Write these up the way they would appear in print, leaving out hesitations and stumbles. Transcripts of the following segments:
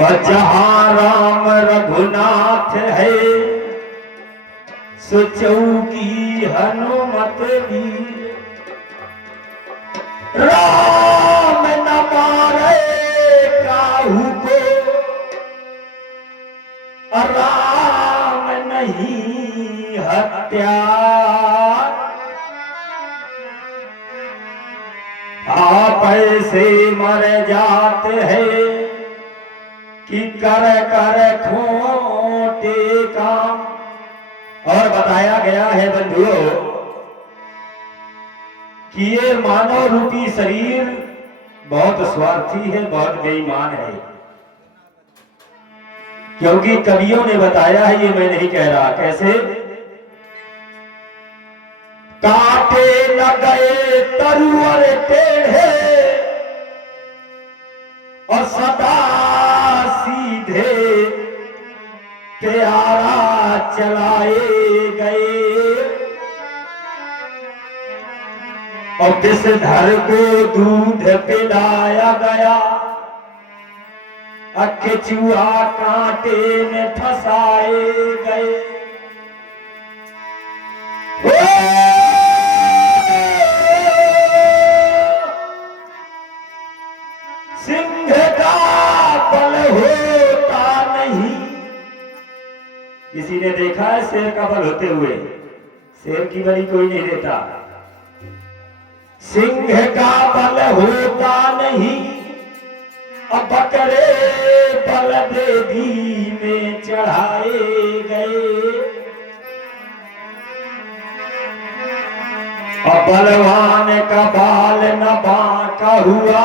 और जहाँ राम रघुनाथ है सुचौकी हनुमत वीर। राम न मारे काहू को और राम नहीं हत्या। आप ऐसे मर जाते हैं कि कर कर खोटे काम। और बताया गया है बंधुओं कि ये मानव रूपी शरीर बहुत स्वार्थी है, बहुत बेईमान है। क्योंकि कवियों ने बताया है, ये मैं नहीं कह रहा। कैसे? काटे न गए तरुअर टेढ़े और सदा सीधे प्यारा चलाए गए। और विषधर को दूध पिलाया गया, केचुआ कांटे में फंसाए गए। सिंह का बल होता नहीं। किसी ने देखा है शेर का बल होते हुए? शेर की बलि कोई नहीं देता। सिंह का बल होता नहीं, अब बकरे बलदेवी में चढ़ाए गए। अब बलवान का बाल न बांका हुआ,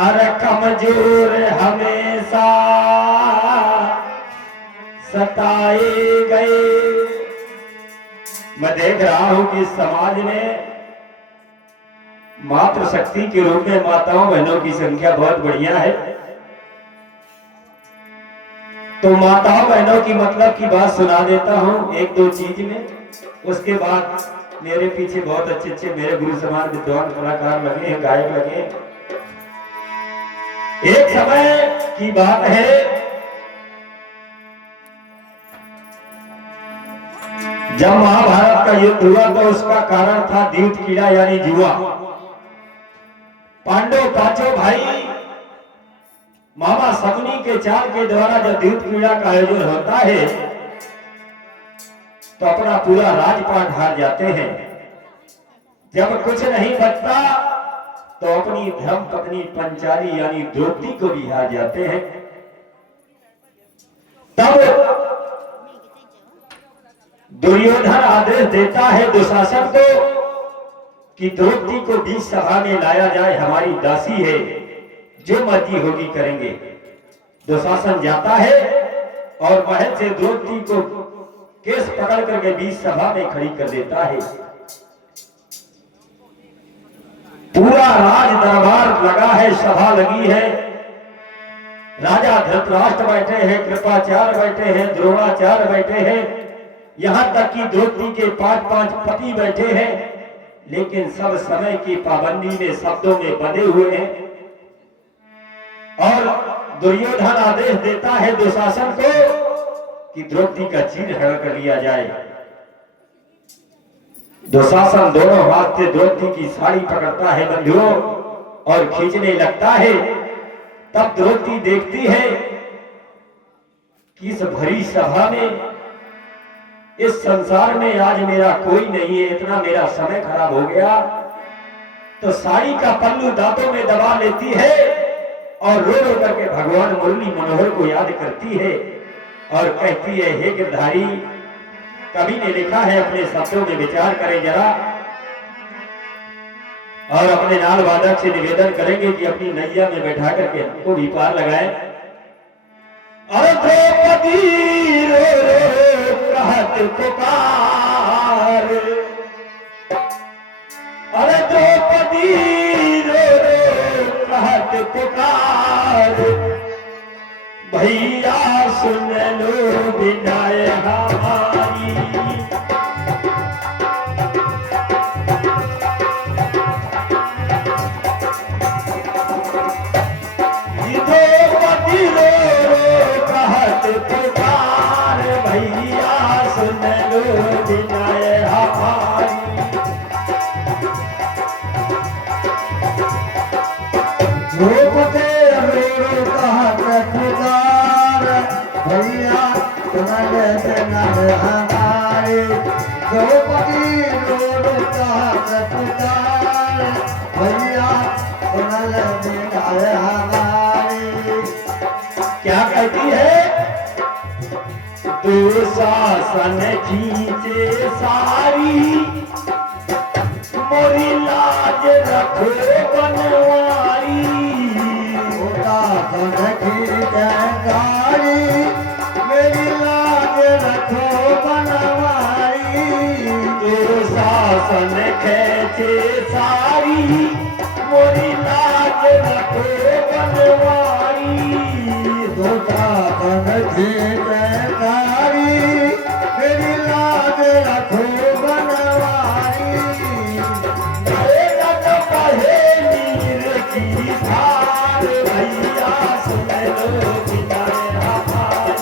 अरे कमजोर हमेशा सताए गए। मैं देख रहा हूं कि समाज में मातृ शक्ति के रूप में माताओं बहनों की संख्या बहुत बढ़िया है। तो माताओं बहनों की मतलब की बात सुना देता हूं एक दो चीज में। उसके बाद मेरे पीछे बहुत अच्छे अच्छे मेरे गुरु समान विद्वान कलाकार लगे हैं, गायक लगे हैं। एक समय की बात है जब महाभारत का युद्ध हुआ तो उसका कारण था द्यूत कीड़ा यानी जुआ। पांडव पांचों भाई मामा शकुनी के चाल के द्वारा जब द्यूत क्रीड़ा का आयोजन होता है तो अपना पूरा राजपाट हार जाते हैं। जब कुछ नहीं बचता तो अपनी धर्म पत्नी पंचाली यानी द्रौपदी को भी हार जाते हैं। तब दुर्योधन आदेश देता है दुशासन को कि द्रौपदी को बीच सभा में लाया जाए, हमारी दासी है, जो मर्जी होगी करेंगे। दुशासन जाता है और महल से द्रौपदी को केस पकड़ करके बीच सभा में खड़ी कर देता है। पूरा राज दरबार लगा है, सभा लगी है। राजा धृतराष्ट्र बैठे हैं, कृपाचार्य बैठे हैं, द्रोणाचार्य बैठे हैं, यहां तक कि द्रौपदी के 5-5 पति बैठे हैं। लेकिन सब समय की पाबंदी में शब्दों में बंधे हुए हैं। और दुर्योधन आदेश देता है दुशासन को कि द्रौपदी का चीर हरण कर लिया जाए। दुशासन दोनों हाथ से द्रौपदी की साड़ी पकड़ता है बंधुओं और खींचने लगता है। तब द्रौपदी देखती है कि इस भरी सभा में, इस संसार में आज मेरा कोई नहीं है, इतना मेरा समय खराब हो गया। तो साड़ी का पल्लू दांतों में दबा लेती है और रो रो करके भगवान मुरली मनोहर को याद करती है और कहती है, हे गिरधारी, कवि ने लिखा है, अपने शब्दों में विचार करें जरा और अपने नाल वादक से निवेदन करेंगे कि अपनी नैया में बैठा करके हमको भी पार लगाए। अरे द्रौपदी रो रो कहत पुकार, अरे द्रौपदी रो रो कहत पुकार, भैया सुन लो विनय हमारी। द्रौपदी द्रौपदी रो कहत पुकार भैया सुनल बिना हमारे द्रौपदी रो कहत पुकार भैया सुनल बिना हमारे। क्या कहती है? दुशासन खींचे सारी मोरी लाज रखो बनवारी। दुशासन खींचे सारी मेरी लाज रखो बनवारी। दुशासन खींचे सारी मोरी लाज रखो बनवारी। दुशासन खींचे सारी मेरी लाज रखो बनवारी। की धार भैया सुन लो बिना हमारी।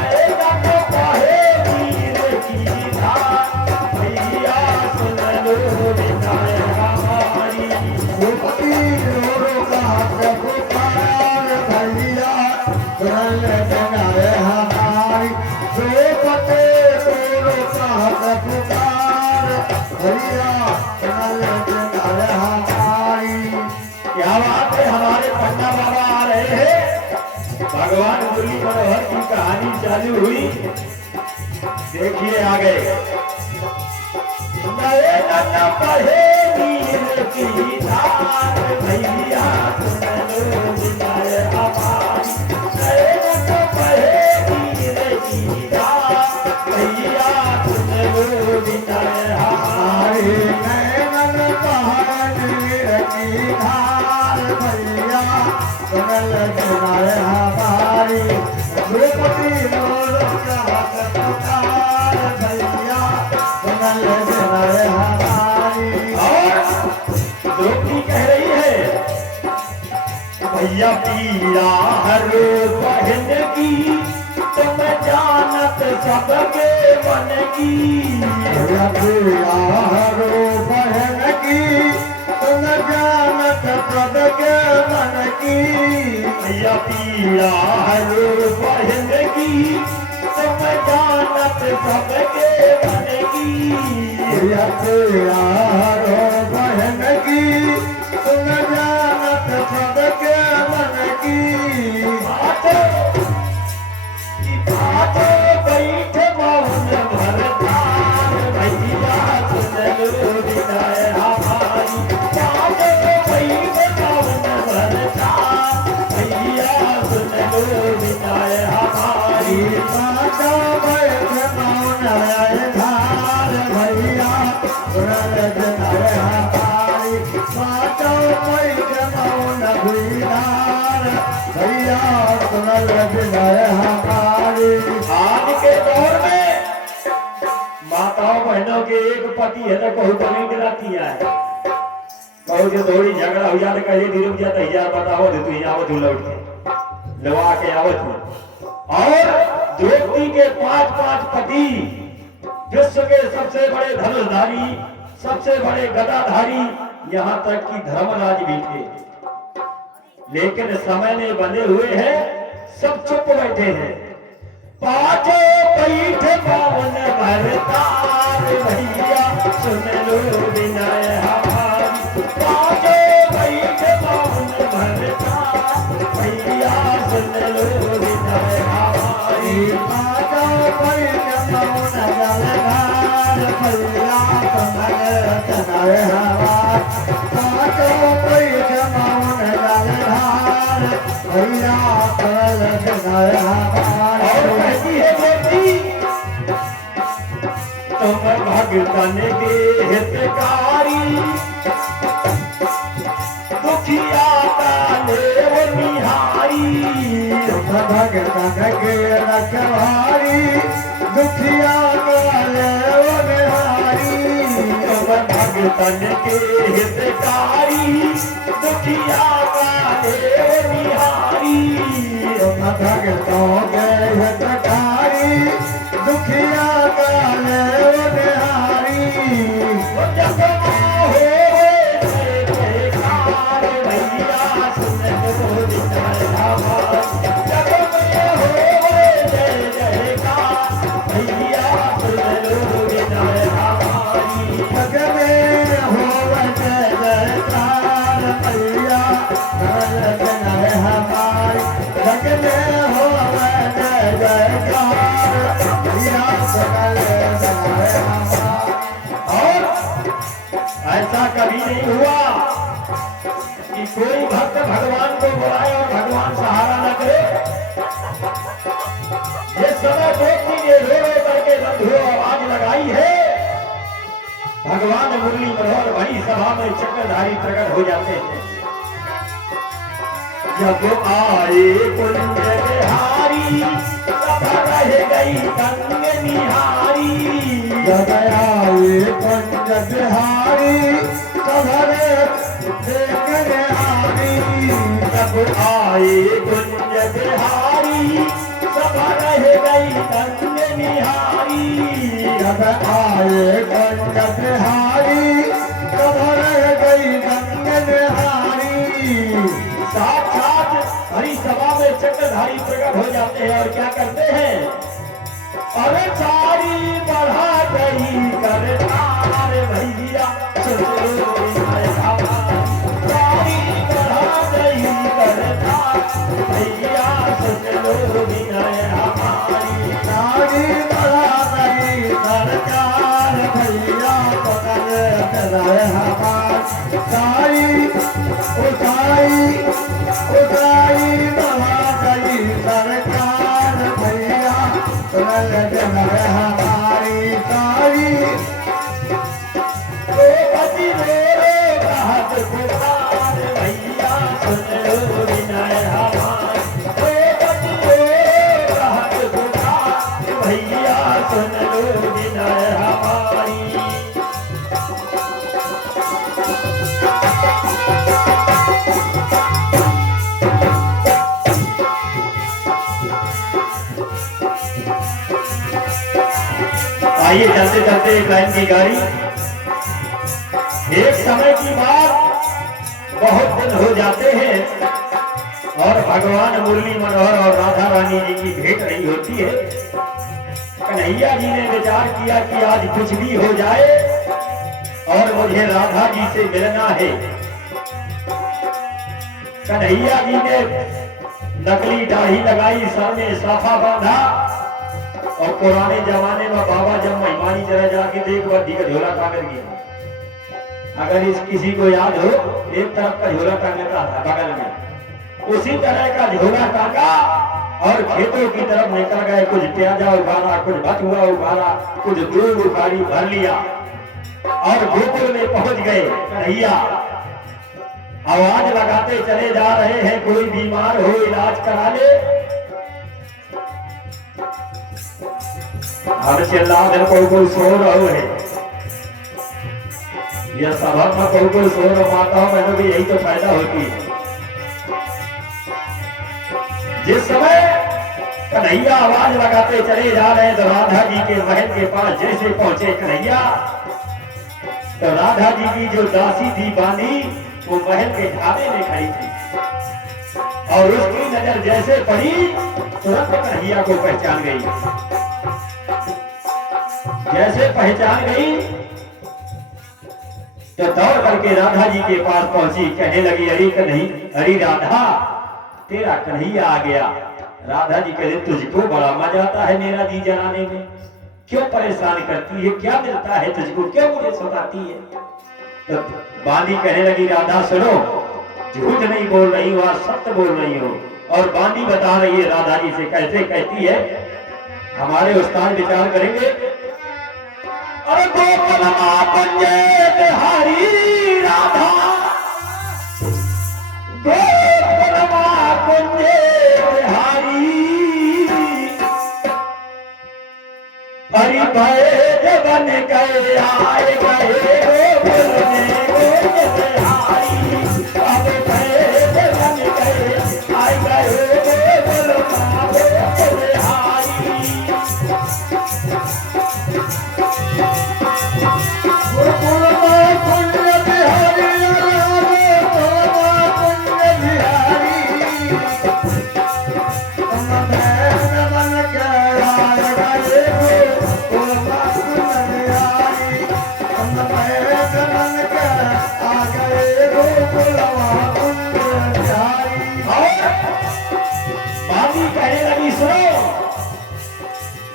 आएगा तो कहे वीर की धार भैया सुन लो बिना हमारी। द्रौपदी रो कहत पुकार भैया सुनल बिना हमारी। द्रौपदी रो कहत पुकार भैया सुनल बिना हमारी। क्या बात है? हमारे पन्ना बाबा आ रहे हैं। भगवान मुरली मनोहर की कहानी चालू हुई। देखिए आ गए। नए नन्ना पढ़े वीर की धार भैया सुन लो बिना हमारी। नए नन्ना पढ़े वीर की धार भैया सुन लो बिना हमारी। नैनन पहाड़ की धार भैया सुनल बिना हमारी। द्रौपदी मोर कहत पुकार भैया सुनल बिना हमारी। और द्रौपदी कह रही है भैया पीड़ा हर बहन की तुम जानत सबके मन की। भैया पीड़ा हरो बहन की तुम जानत सबके मन की। भैया पीड़ा हर बहन की तुम जानत सबके मन की। भैया पीड़ा हरो बहन की तुम जानत सबके मन की। बातो बैठ मौन भरतार भैया सुन लो बिना हमारी। बातो बैठ मौन भरतार भैया सुन लो बिना हमारी। माता बैठ मौन धार भैया सुनल बिना हमारी। माता बैठ मौन भुइधार भैया सुनल बिना हमारी। आज के दौर में माताओं बहनों के एक पति है तो कहू तो नहीं दिलाती है। कहू जो थोड़ी झगड़ा हो जाए कहे धीरे जाता हजार बताओ तू यहाँ आवत लौट के लवा के आवत हूँ। और द्रौपदी के 5 पति विश्व के सबसे बड़े धनुषधारी सबसे बड़े गदाधारी यहाँ तक कि धर्मराज भी थे। लेकिन समय में बंधे हुए हैं सब चुप बैठे हैं। पाँचों पैठ पावन भरतार भैया सुन लो बिना हमारी। पाँचों पैठ पावन भरतार भैया सुन लो बिना हमारी। माता बैठ मौन जलधार भैया सुनल बिना हमारी। माता बैठ मौन जलधार भैया सुनल बिना हमारी। और कहती है बेटी तुम भगतन के हितकारी दुखिया का लेव निहारी। भगतन के रखवारी दुखिया का लेव निहारी। भगतन के हितकारी दुखिया का लेव निहारी। भगतों के हितकारी दुखिया का लेव निहारी। जब हो बेकार भैया सुन जग में होवे जय जयकार भैया सुन लो विनय हमारी जग में होवे जय जयकार भैया सुन लो विनय हमारी जग में होवे जय जयकार भैया सुन लो विनय हमारी। और ऐसा कभी नहीं हुआ कि कोई भक्त भगवान को बुलाए और भगवान सहारा न करे। ये समय व्यक्ति ने रो रो करके बंधुओं आवाज लगाई है, भगवान मुरली मनोहर बड़ी सभा में चक्रधारी प्रकट हो जाते हैं। जब आए कुंज बिहारी तब रह गई तंग निहारी जब आए पंज बिहारी सभरे देखने हारी जब आए कुंज बिहारी सब रह गई तंग निहारी जब आए पंज बिहारी सभरे गई गंग हारी। साक्षात हरी सभा में चक्रधारी प्रकट हो जाते हैं और क्या करते हैं, अरे सारी बढ़ा गई करतार भैया सुन लो विनय हमारी सारी बढ़ा गई करतार भैया सुन लो विनय हमारी सारी बढ़ा गई सरकार भैया पकड़ रहे हमार सारी उठाई बढ़ा गई सरकार भैया पकड़ रहे हमारी सारी ओ पति रे कहत पुकार भैया सुन लो विनय हमारी ओ पति रे कहत पुकार भैया सुन लो विनय हमारी। आइए चलते चलते एक लाइन की गाड़ी। एक समय की बात, बहुत दिन हो जाते हैं और भगवान मुरली मनोहर और राधा रानी जी की भेंट नहीं होती है। कन्हैया जी ने विचार किया कि आज कुछ भी हो जाए और मुझे राधा जी से मिलना है। कन्हैया जी ने नकली दाढ़ी लगाई, सर में साफा बांधा और पुराने जमाने में बाबा जब महिमानी जरा जाके देख वर्दी का झोला टांग गया। अगर इस किसी को याद हो, एक तरफ का झोला टांगता था बगल में, उसी तरह का झोला टांगा और खेतों की तरफ निकल गए। कुछ प्याजा उखाड़ा, कुछ भतुआ उखाड़ा, कुछ दूध उखाड़ी भर लिया और गोकुल में पहुंच गए। कन्हैया आवाज लगाते चले जा रहे हैं, कोई बीमार हो इलाज करा ले। हर चिल्ला दिन कोई सो रहो है, यह सभा में कोई सो रहा माता बहनों की यही तो फायदा होती है। जिस समय कन्हैया आवाज लगाते चले जा रहे हैं तो राधा जी के महल के पास जैसे पहुंचे कन्हैया, तो राधा जी की जो दासी थी बानी, वो महल के ढाबे में खड़ी थी और उसकी नजर जैसे पड़ी तुरंत कन्हैया को पहचान गई। जैसे पहचान गई तो दौड़ करके राधा जी के पास पहुंची, कहने लगी अरे राधा, तेरा कन्हैया आ गया। राधा जी कहते तुझको बड़ा मजा आता है मेरा जी जलाने में, क्यों परेशान करती है, क्या मिलता है तुझको, क्यों मुझे सताती है। तो बांदी कहने लगी राधा सुनो, झूठ नहीं बोल रही हो, आज सत्य बोल रही हो। और बांदी बता रही है राधा जी से, कैसे कहती है, हमारे उस्ताद विचार करेंगे। अरे गोकुल कुंजे बिहारी राधा, गोकुल कुंजे बिहारी, हरि भय बन गए आए गए गोकुल में कुंज बिहारी। अब भय बन गए आए गए गोकुल में कुंज बिहारी।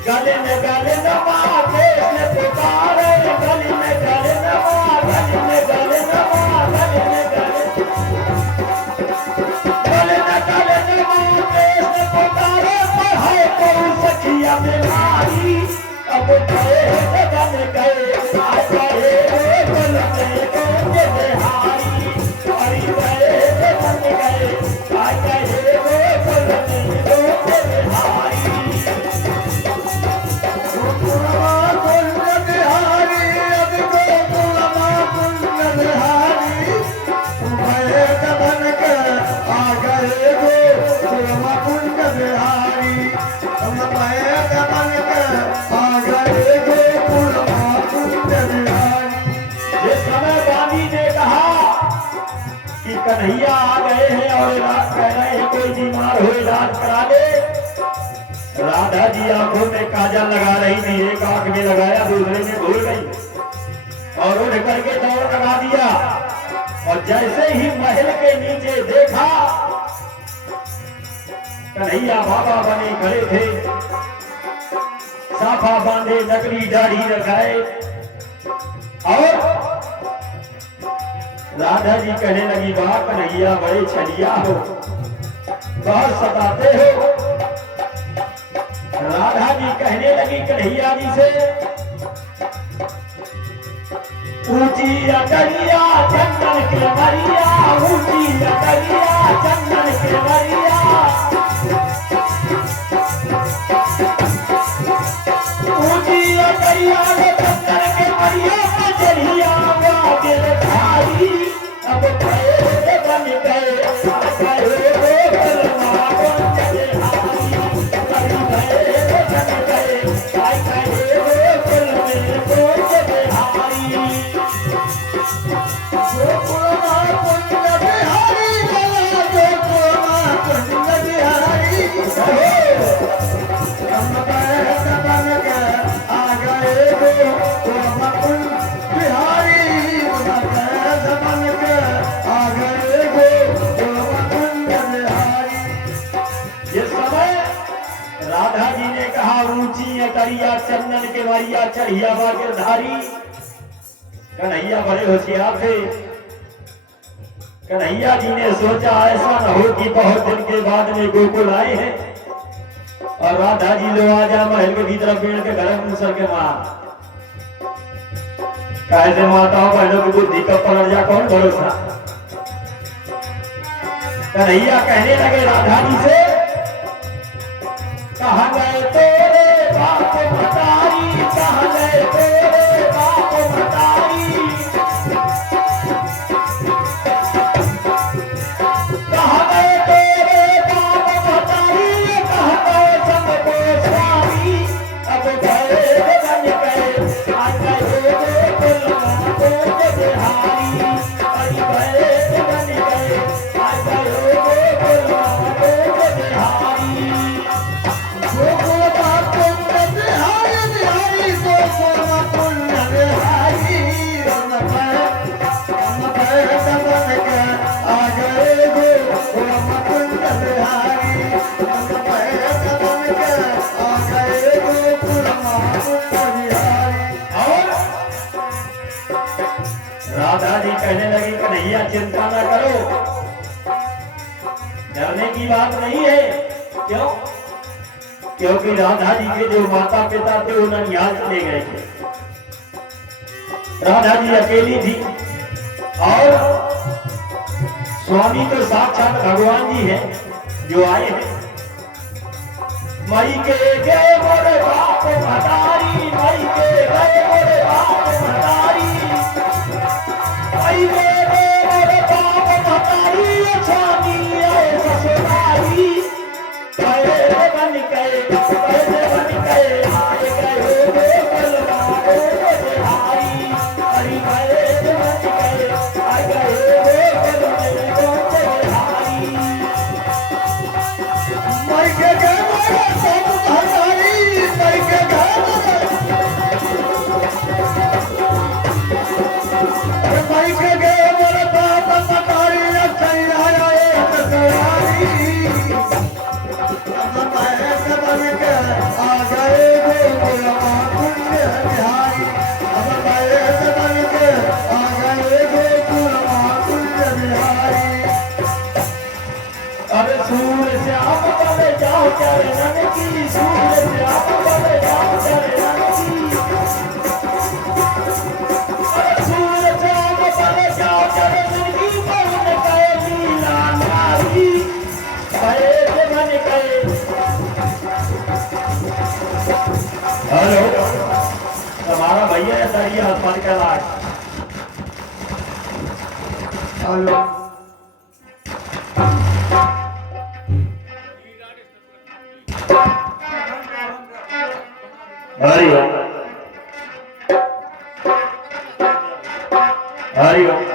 गले में गले नमा कृष्ण पुकारे, गले में गले नमा, गले में गले नमा, गले में गले नमा कृष्ण पुकारे, पढ़ाए को सखिया में मारी। अब गए बन गए आ गए बोल में गोंजे बिहारी, हरि गए बन गए आ गए बोल में गोंजे बिहारी। कन्हैया आ गए हैं और इलाज कह रहे हैं कोई बीमार हो इलाज करा ले। राधा जी आंखों में काजल लगा रही थी, एक आंख में लगाया दूसरे में भूल गई और उठ करके दौड़ लगा दिया। और जैसे ही महल के नीचे देखा कन्हैया बाबा बने खड़े थे, साफा बांधे नकली दाढ़ी रखाए और राधा जी कहने लगी वाह कन्हैया बड़े छलिया हो, बहुत सताते हो। राधा जी कहने लगी कन्हैया जी से ऊंची अटरिया चंदन के मरिया, ऊंची अटरिया चंदन के मरिया, ऊंची अटरिया चंदन के मरिया, कचरिया गिर भारी। अब गए बन गए आ गए बोलमा गोंजे बिहारी, हरि गए बन गए आ गए बोल में गोंजे बिहारी। गोकुलमा कुंज बिहारी गया, गोकुलमा कुंज बिहारी, हम बैठ बन के आ गए गोकुलमा कुंज बिहारी, हम बैठ बन के आ गए गोकुलमा कुंज बिहारी। ये समय राधा जी ने कहा ऊंची अटरिया चंदन के मरिया, चढ़िया गिरधारी। कन्हैया बड़े होशियार थे। कन्हैया जी ने सोचा ऐसा न हो कि बहुत दिन के बाद में गोकुल आए हैं और राधा जी लोग आ जा महल के भीतर पेड़ के घर में मुसर के मार। कैसे माताओं बहनों की बुद्धि का पलट जा कौन भरोसा। कन्हैया कहने लगे राधा जी से कहाँ गए तेरे बाप मतारी, कहाँ गए तेरे बाप मतारी, कहाँ गए तेरे बाप मतारी, कहाँ गए संग को स्वामी। अब गए बन गए आ गए बोलमा गोंजे बिहारी, हरि गए बन गए आ गए बोलमा गोंजे बिहारी। गोकुलमा कुंज बिहारी बिहारी, गोकुलमा कुंज बिहारी, हम बैठ बन के आ गए गोकुलमा कुंज बिहारी, हम बैठ बन के आ गए गोकुलमा कुंज बिहारी। और राधा जी कहने लगी कन्हैया चिंता न करो, डरने की बात नहीं है। क्यों? क्योंकि राधा जी के जो माता पिता थे वो ननिहाल चले गए थे। राधा जी अकेली थी और स्वामी तो साक्षात भगवान जी हैं जो आए हैं। मई के गए मोरे बाप मतारी, मई के गए मोरे बाप मतारी, मई के गए मोरे बाप मतारी, स्वामी आए ससुरारी। गए बन गए आए गए बोलमा गोंजे बिहारी, हरि गए बन गए आ गए बोल में गोंजे बिहारी। मई के गए मोरे बाप मतारी, मई के गए मई के गए सूर श्याम बल जाओ चरणन की, सूर श्याम बल जाओ चरणन की, सूर श्याम बल जाओ चरणन की, पवन कहे लीला नारी, कहे के मन कहे। हेलो, हमारा भैया है सर, ये हस्पताल का लाग। हेलो, हरि ओम, हरि ओम।